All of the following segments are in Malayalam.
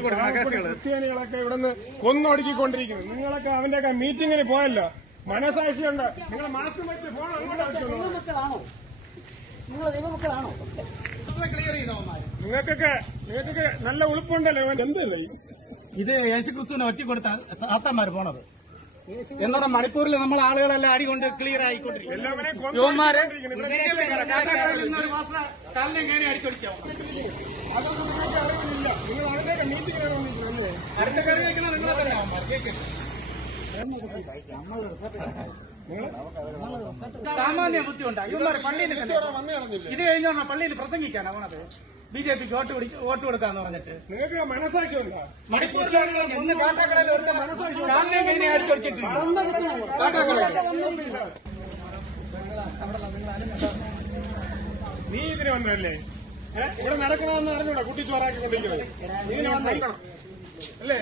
ഒറ്റിക്കൊടുക്കുന്ന ഇവിടെ ക്രിസ്ത്യാനികളൊക്കെ ഇവിടുന്ന് കൊന്നൊടുക്കിക്കൊണ്ടിരിക്കുന്നു നിങ്ങളൊക്കെ അവന്റെയൊക്കെ മീറ്റിങ്ങിന് പോയല്ലോ. മനസാക്ഷിയുണ്ട്. നിങ്ങൾ മാസ്ക് വെച്ച് ഫോൺ അങ്ങോട്ട് വെച്ചോളൂ. ദൈവമക്കളാണോ നിങ്ങൾ ദൈവമക്കളാണോ ക്ലിയർ ചെയ്യുന്നവന്മാര് നിങ്ങൾക്കൊക്കെ നിങ്ങൾക്കൊക്കെ നല്ല ഉളുപ്പുണ്ടല്ലോ എന്തല്ലേ? ഇത്? യേശുക്രിസ്തുവിനെ ഒറ്റ കൊടുത്താൽ സാത്താന്മാര് പോണത്. എന്നാൽ മണിപ്പൂരിൽ നമ്മൾ ആളുകളെല്ലാം അടികൊണ്ട് ക്ലിയർ ആയിക്കൊണ്ടിരിക്കും യുവന്മാര്? കയറി അടുത്ത നിങ്ങളെ സാമാന്യ ബുദ്ധിമുട്ടാണ് ഇവന്മാർ പള്ളിയിൽ ഇത് കഴിഞ്ഞാൽ പള്ളിയിൽ പ്രസംഗിക്കാനാ പോണത്. ബി ജെ പിക്ക് വോട്ട് പിടിച്ച് വോട്ട് കൊടുക്കാന്ന് പറഞ്ഞിട്ട്. നിങ്ങൾക്ക് മണിപ്പൂരിലാണ് കാട്ടാക്കടയിൽ ഒരുത്ത കാലിനെ കാട്ടാക്കടയിൽ. നീ ഇതിന് വന്നല്ലേ? ഇവിടെ നടക്കണമെന്ന് അറിഞ്ഞൂടാ കുട്ടി നീ ഇതിന് വന്നിരിക്കണം അല്ലേ.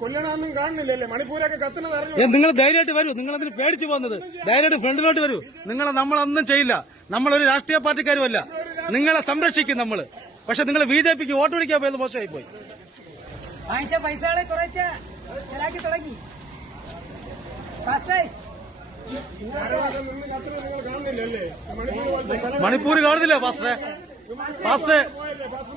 കൊല്ലണമെന്നും കാണുന്നില്ലല്ലേ? മണിപ്പൂരൊക്കെ കത്തുന്നത് അറിഞ്ഞു നിങ്ങൾ ധൈര്യമായിട്ട് വരൂ. നിങ്ങൾ അതിന് പേടിച്ചു പോകുന്നത്. ധൈര്യമായിട്ട് ഫ്രണ്ടിലോട്ട് വരൂ. നിങ്ങളെ നമ്മളൊന്നും ചെയ്യില്ല. നമ്മളൊരു രാഷ്ട്രീയ പാർട്ടിക്കാരുമല്ല. നിങ്ങളെ സംരക്ഷിക്കും നമ്മൾ പക്ഷെ നിങ്ങൾ ബി ജെ പിക്ക് വോട്ട് പിടിക്കാൻ പോയത് മോശമായി പോയി വാങ്ങിച്ച പൈസകളെ കുറച്ച് ചെലാക്കി തുടങ്ങി. മണിപ്പൂർ കാണുന്നില്ലേ ഫാസ്റ്റേ? ഫാസ്റ്റേ പാസ്